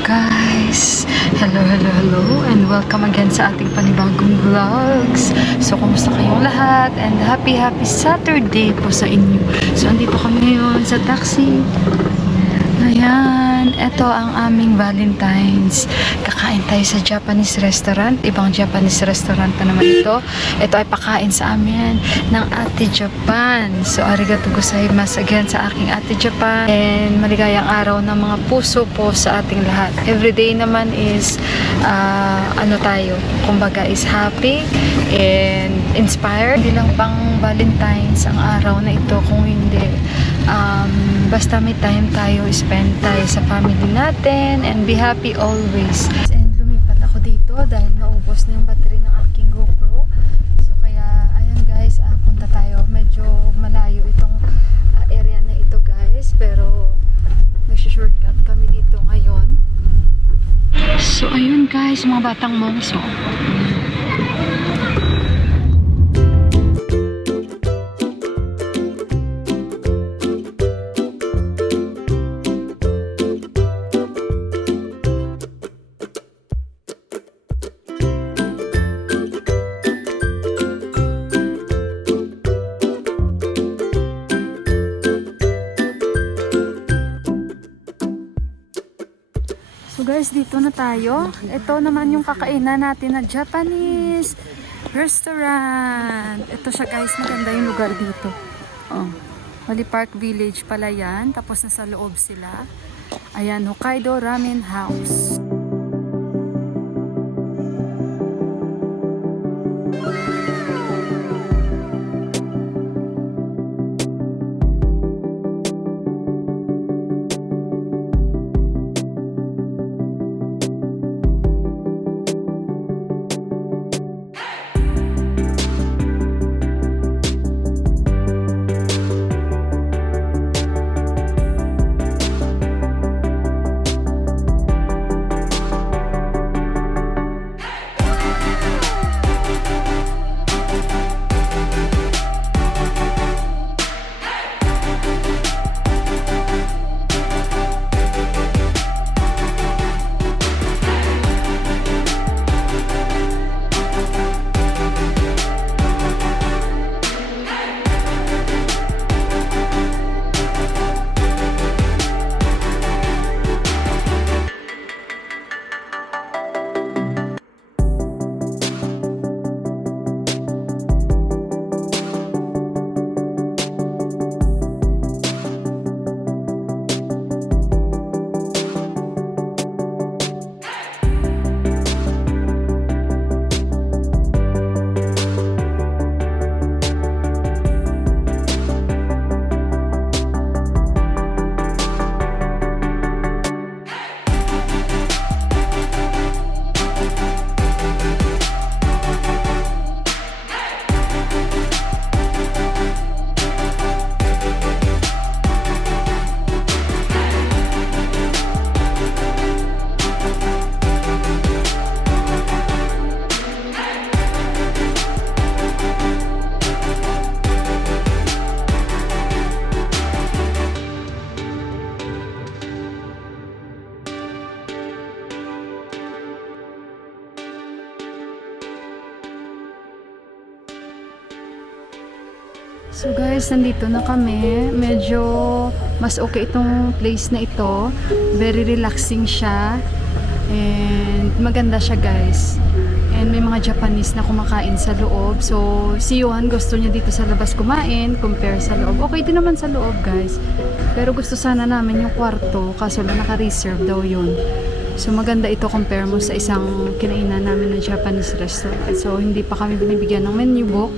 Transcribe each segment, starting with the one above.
Guys, hello, and welcome again sa ating panibagong vlogs. So, kumusta kayong lahat? And happy Saturday po sa inyo. So, andito kami ngayon sa taxi. Ayan, ito ang aming Valentine's. Kakain tayo sa Japanese restaurant. Ibang Japanese restaurant na naman ito. Ito ay pakain sa amin ng Ate Japan. So, arigato gozaimasu again sa aking Ate Japan. And maligayang araw ng mga puso po sa ating lahat. Everyday naman is, kumbaga is happy and inspired. Hindi lang pang Valentine's ang araw na ito, kung hindi, basta may time tayo, spend tayo sa family natin, and be happy always. And lumipat ako dito dahil naubos na yung battery ng aking GoPro. So kaya, ayan guys, punta tayo. Medyo malayo itong area na ito guys, pero nag-shortcut kami dito ngayon. So ayun guys, mga batang mongso. So guys, dito na tayo. Ito naman yung kakainan natin na Japanese restaurant. Ito siya guys, maganda yung lugar dito. Holy Park Village pala yan. Tapos nasa loob sila. Ayan, Hokkaido Ramen House. So guys, nandito na kami. Medyo mas okay itong place na ito. Very relaxing siya. And maganda siya guys. And may mga Japanese na kumakain sa loob. So si Yuan gusto niya dito sa labas kumain compare sa loob. Okay din naman sa loob guys. Pero gusto sana namin yung kwarto. Kaso lang naka-reserve daw yun. So maganda ito compare mo sa isang kinainan namin ng Japanese restaurant. So hindi pa kami binibigyan ng menu book.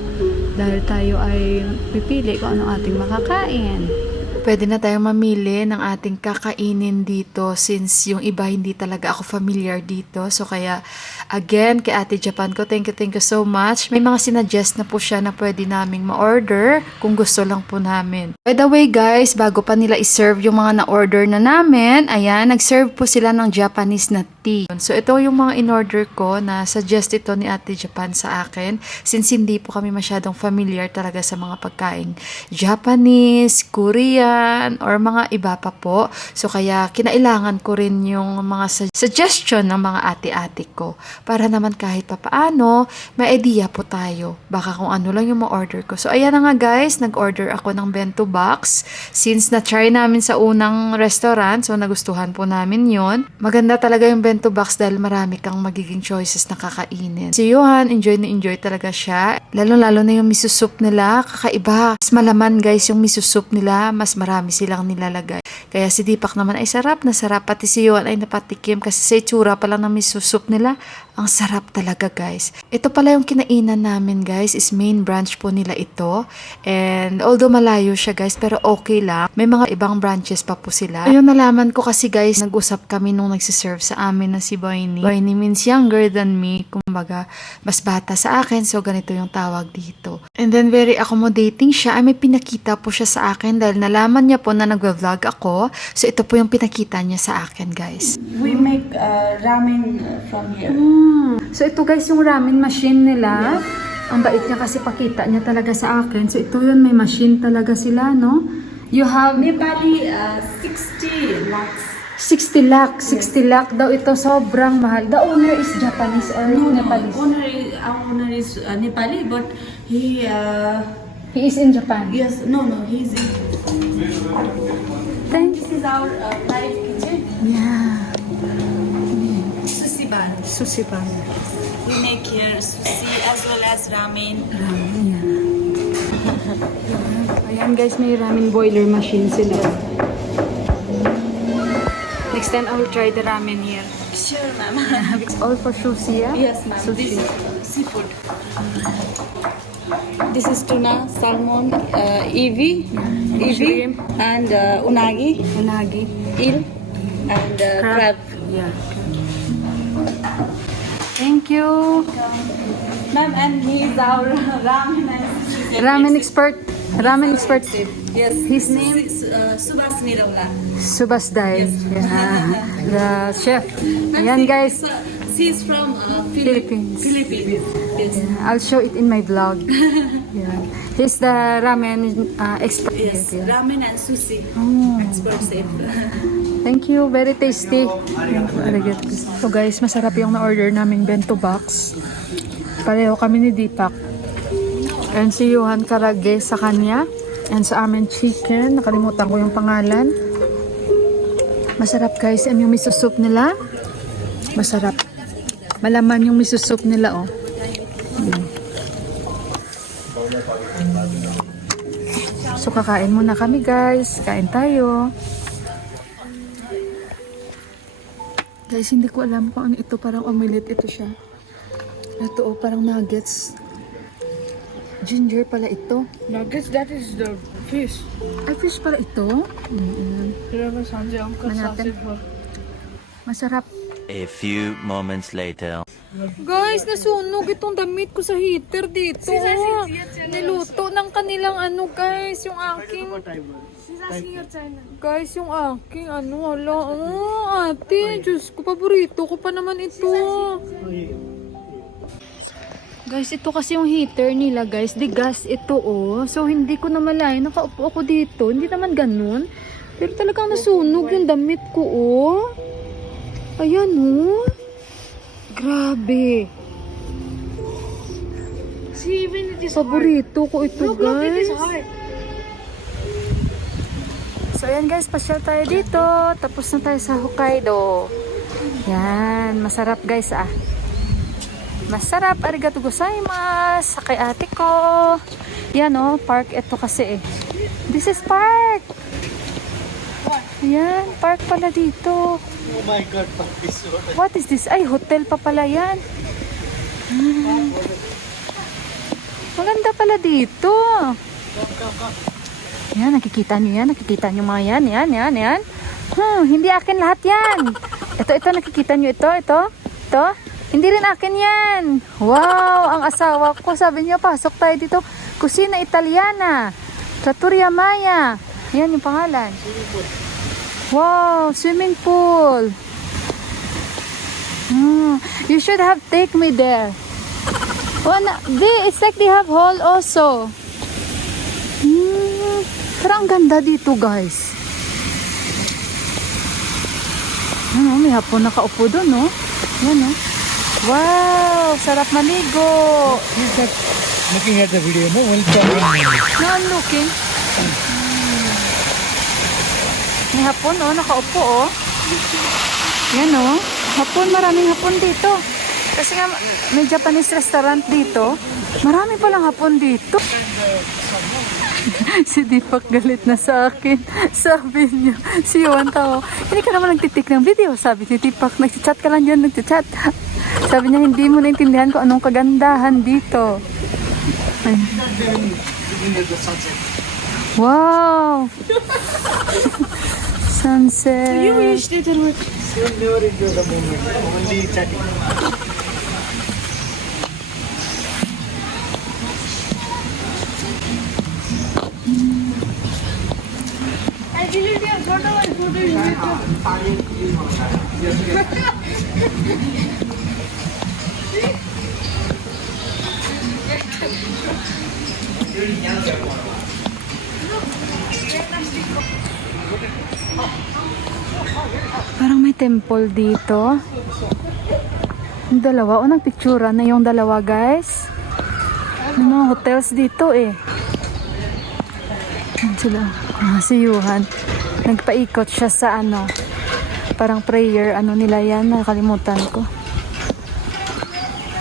Dahil tayo ay pipili kung anong ating makakain. Pwede na tayong mamili ng ating kakainin dito since yung iba hindi talaga ako familiar dito. So kaya again kay Ate Japan ko, thank you so much. May mga sinuggest na po siya na pwede naming ma-order kung gusto lang po namin. By the way guys, bago pa nila iserve yung mga na-order na namin, ayan, nag-serve po sila ng Japanese na tea. So ito yung mga in-order ko na suggest ito ni Ate Japan sa akin since hindi po kami masyadong familiar talaga sa mga pagkain Japanese, Korean, dyan or mga iba pa po. So kaya kinailangan ko rin yung mga suggestion ng mga ate-ate ko para naman kahit papaano may idea po tayo. Baka kung ano lang yung ma-order ko. So ayan na nga guys, nag-order ako ng bento box. Since na-try namin sa unang restaurant, so nagustuhan po namin yon. Maganda talaga yung bento box dahil marami kang magiging choices na kakainin. Si Johan, enjoy na enjoy talaga siya. Lalo-lalo na yung miso soup nila, kakaiba. Mas malaman guys yung miso soup nila, mas marami silang nilalagay. Kaya si Deepak naman ay sarap na sarap. Pati si Johan ay napatikim kasi sa itsura pa lang ng miso soup nila, ang sarap talaga guys. Ito pala yung kinainan namin guys, is main branch po nila ito. And although malayo siya guys, pero okay lang. May mga ibang branches pa po sila. Ayun, nalaman ko kasi guys, nag-usap kami nung nagsiserve sa amin na si Boynie. Boynie means younger than me. Kumbaga, mas bata sa akin. So, ganito yung tawag dito. And then, very accommodating siya. Ay, may pinakita po siya sa akin dahil nalaman niya po na nag-vlog ako. So, ito po yung pinakita niya sa akin guys. We make ramen from here. So ito guys yung ramen machine nila. Ang bait niya kasi pakita niya talaga sa akin. So ito yun, may machine talaga sila, no? You have Nepali 60 lakhs. 60 lakh. 60 lakh daw ito, sobrang mahal. The owner is Japanese or Nepalese? Our owner is Nepali, but he He is in Japan. yes, he's in. Thanks. This is our private kitchen. Yeah. Sushi bar. Sushi pan. We make here sushi as well as ramen. Ramen, yeah. Ayan guys, may ramen boiler machine sila. Next time I will try the ramen here. Sure, ma'am. It's all for sushi, yeah? Yes, ma'am. Sushi. This is seafood. This is tuna, salmon, ebi, Shrimp. and unagi, Unagi. eel, and crab. Yeah. Thank you. Ma'am, and he is our ramen and sushi. Ramen expert. Ramen expert. Yes. His name? Subhas Nirawala. Subas Dai. Yeah. The chef. Ayan guys. She's from Philippines. Philippines. Yes. I'll show it in my vlog. Yeah. He's the ramen expert. Yes. Yeah. Ramen and sushi. Oh. Expert chef. Thank you. Very tasty. So guys, masarap yung na-order naming bento box. Pareho kami ni Deepak. And si Johan Karage sa kanya. And sa amin chicken. Nakalimutan ko yung pangalan. Masarap guys. And yung miso soup nila. Masarap. Malaman yung miso soup nila, oh. So kakain muna kami guys. Kain tayo. Guys, hindi ko alam kung ano ito. Parang omelette ito siya. Ito, oh, parang nuggets. Ginger pala ito. Nuggets, that is the fish. Ay, fish pala ito. Remember Sanjay uncle Manhattan. sausage for Masarap. A few moments later. Guys, nasunog itong damit ko sa heater dito. Niluto ng kanilang ano guys, yung aking... Guys, yung aking ano, wala. Oh, ate, Diyos ko, paborito ko pa naman ito. Guys, ito kasi yung heater nila, guys. Di gas ito, oh. So, hindi ko na malayo. Nakaupo ako dito. Hindi naman ganun. Pero talagang nasunog yung damit ko, oh. Ayan, oh. Grabe. See, even it is Paborito ko ito, hard. Look, it is guys. hard. So, ayan guys, pasyal tayo dito. Tapos na tayo sa Hokkaido. Yan, masarap guys ah. Masarap, arigato gozaimasu. Sa kay ate ko. Yan oh, park ito kasi eh. This is park. Yan, park pala dito. Oh my God, What is this? Ay, hotel pa pala yan. Maganda pala dito. Yan, nakikita nyo yan. Nakikita nyo mga yan. Yan. Hindi akin lahat yan. Ito, nakikita nyo ito. Hindi rin akin yan. Wow, ang asawa ko. Sabi niya, pasok tayo dito. Kusina Italiana. Trattoria Maya. Yan yung pangalan. Wow, swimming pool. You should have take me there. It's like they have hall also. Pero ang ganda dito, guys. Ano, may hapon nakaupo doon, no? Yan, no? Wow! Sarap maligo! Looking at the video, no? Welcome. No, I'm looking. May hapon, oh. Nakaupo, oh. Yan, oh. Hapon, maraming hapon dito. Kasi nga, may Japanese restaurant dito. Marami palang hapon dito. Si Deepak galit na sa akin. Sabi niya, si Yuan tao, hindi ka naman nagtitik ng video. Sabi ni Deepak, nagchat ka lang dyan, nagchat. Sabi niya, hindi mo naintindihan kung anong kagandahan dito. Ay. Wow! Sunset. You used it and with Never enjoy the moment. Only chatting. I deleted your photo and photo is with Parang may temple dito. Yung dalawa, o nagpictura na yung dalawa, guys. May mga hotels dito eh. Yan sila. Si Yuhan. Nagpaikot siya sa ano. Parang prayer. Ano nila yan? Nakalimutan ko.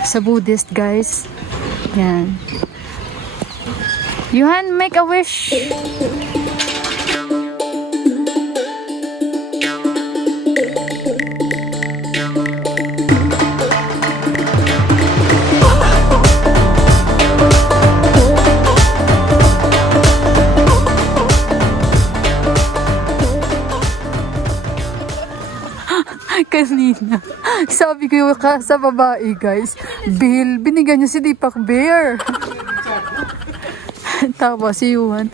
Sa Buddhist, guys. Yan. Yuhan, make a wish. Kanina, sabi ko sa babae, guys, Bill, binigyan niya si Deepak bear. Tawa si Yuhan.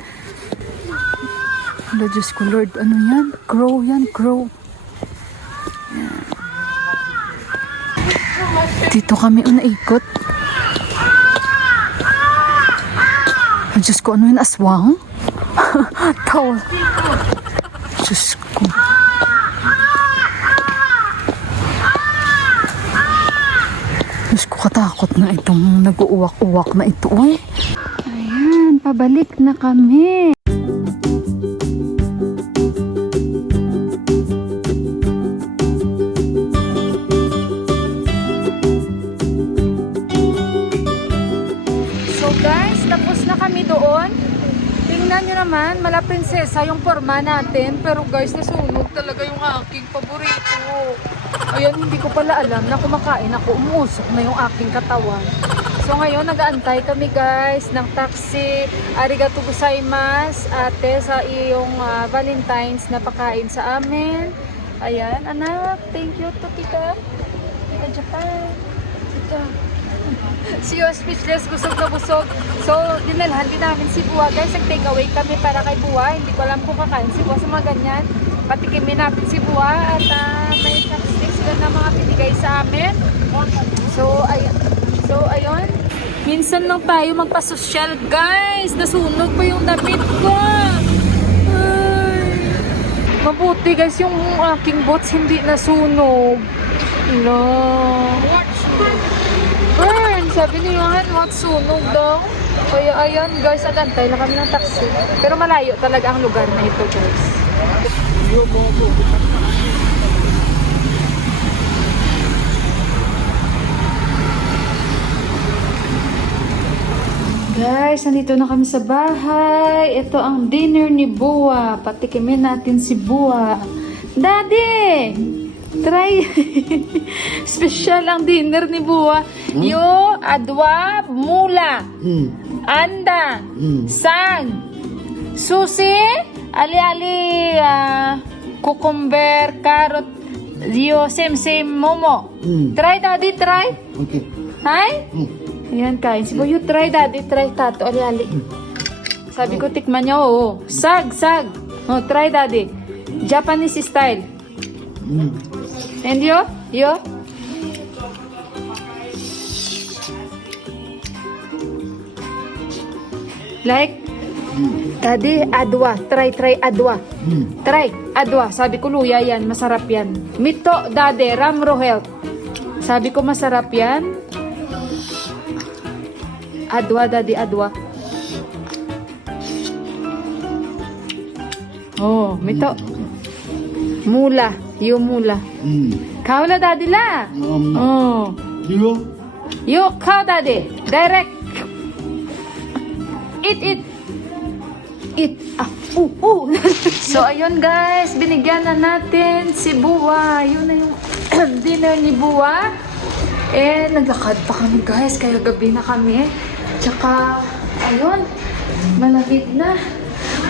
Wala, Diyos ko, Lord, ano yan? Crow yan, crow. Yan. Dito kami unaikot. Oh, Diyos ko, ano yan? Aswang? Tawa. Diyos ko. Diyos ko, katakot na itong nag-uwak-uwak na ito. Ay. Ayan, pabalik na kami. So guys, tapos na kami doon. Tingnan nyo naman, mala prinsesa yung forma natin. Pero guys, nasunog talaga yung aking paborito. Ayan, hindi ko pala alam na kumakain ako. Umusok na yung aking katawan. So ngayon, nag-aantay kami guys ng taxi. Arigato gozaimasu, ate, sa iyong Valentine's na pakain sa amin. Ayan, anak, thank you to tita. Tita Japan. Tita. Si Yo, speechless, busog na busog. So, dinalhan din namin si Buwa. Guys, nag-take away kami para kay Buwa. Hindi ko alam kung kakain si Buwa sa mga ganyan. Patikimin natin si Buwa at may chopsticks sila na mga binigay sa amin. So, ayun. Minsan lang tayo magpasosyal, guys. Nasunog pa yung damit ko. Ay. Mabuti, guys, yung aking bots hindi nasunog. No. Burn! Sabi ni Johan, what sunog daw? Kaya ayan guys, agantay lang kami ng taxi. Pero malayo talaga ang lugar na ito guys. Guys, nandito na kami sa bahay. Ito ang dinner ni Buwa. Patikimin natin si Buwa. Daddy! Try. Special ang dinner ni Buwa. Yo, adwa, mula, anda, sag, susi, ali-ali, cucumber, carrot, yo, same, momo. Try, daddy, try. Okay. Hi? Ayan, kain. Si Buwa, you try, daddy, try, tato, ali-ali. Sabi ko, tikman niya, oh. Sag. Oh, try, daddy. Japanese style. And yo? Like? Daddy, adwa. Try adwa. Try, adwa. Sabi ko, luya yan. Masarap yan. Mito, daddy, ramro health. Sabi ko, masarap yan. Adwa, daddy, adwa. Oh, mito. Mula. Yung mula. Kaula, daddy la. Oh. You, cow, daddy. Direct. Eat. So, ayun guys, binigyan na natin si Buwa. Yun na yung dinner ni Buwa. Eh, naglakad pa kami guys, kaya gabi na kami. Tsaka, ayun, malapit na.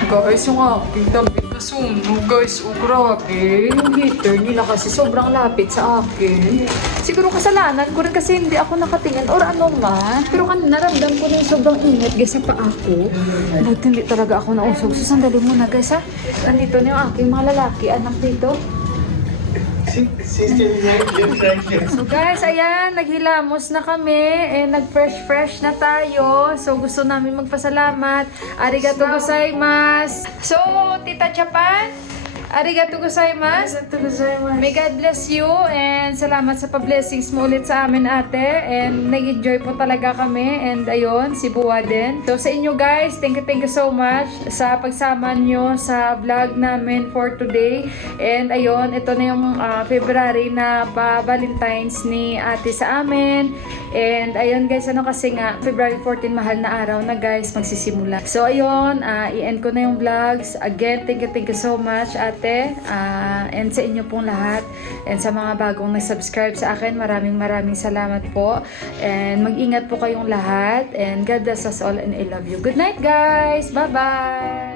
Guys, yung aking tabi na sunog guys. Oh, grabe. Yung heater nila kasi sobrang lapit sa akin. Siguro kasalanan ko rin kasi hindi ako nakatingin or ano man. Pero kanina naramdam ko na yung sobrang init guys sa paa ko. Buti hindi talaga ako nausog. So, sandali muna guys ha. Nandito na yung aking mga lalaki. Anak dito. So guys, ayan, naghilamos na kami and nag-fresh na tayo. So gusto namin magpasalamat. Arigato gozaimasu. So, Tita Japan, arigato gozaimasu. May God bless you and salamat sa pa-blessings mo ulit sa amin ate. And nag-enjoy po talaga kami and ayun, si Buwa din. So sa inyo guys, thank you so much sa pagsama nyo sa vlog namin for today. And ayun, ito na yung February na pa-Valentine's ni ate sa amin. And ayun guys, ano kasi nga, February 14, mahal na araw na guys, magsisimula. So ayun, i-end ko na yung vlogs. Again, thank you so much ate. And sa inyo pong lahat. And sa mga bagong na-subscribe sa akin, maraming salamat po. And mag-ingat po kayong lahat. And God bless us all and I love you. Good night guys! Bye-bye!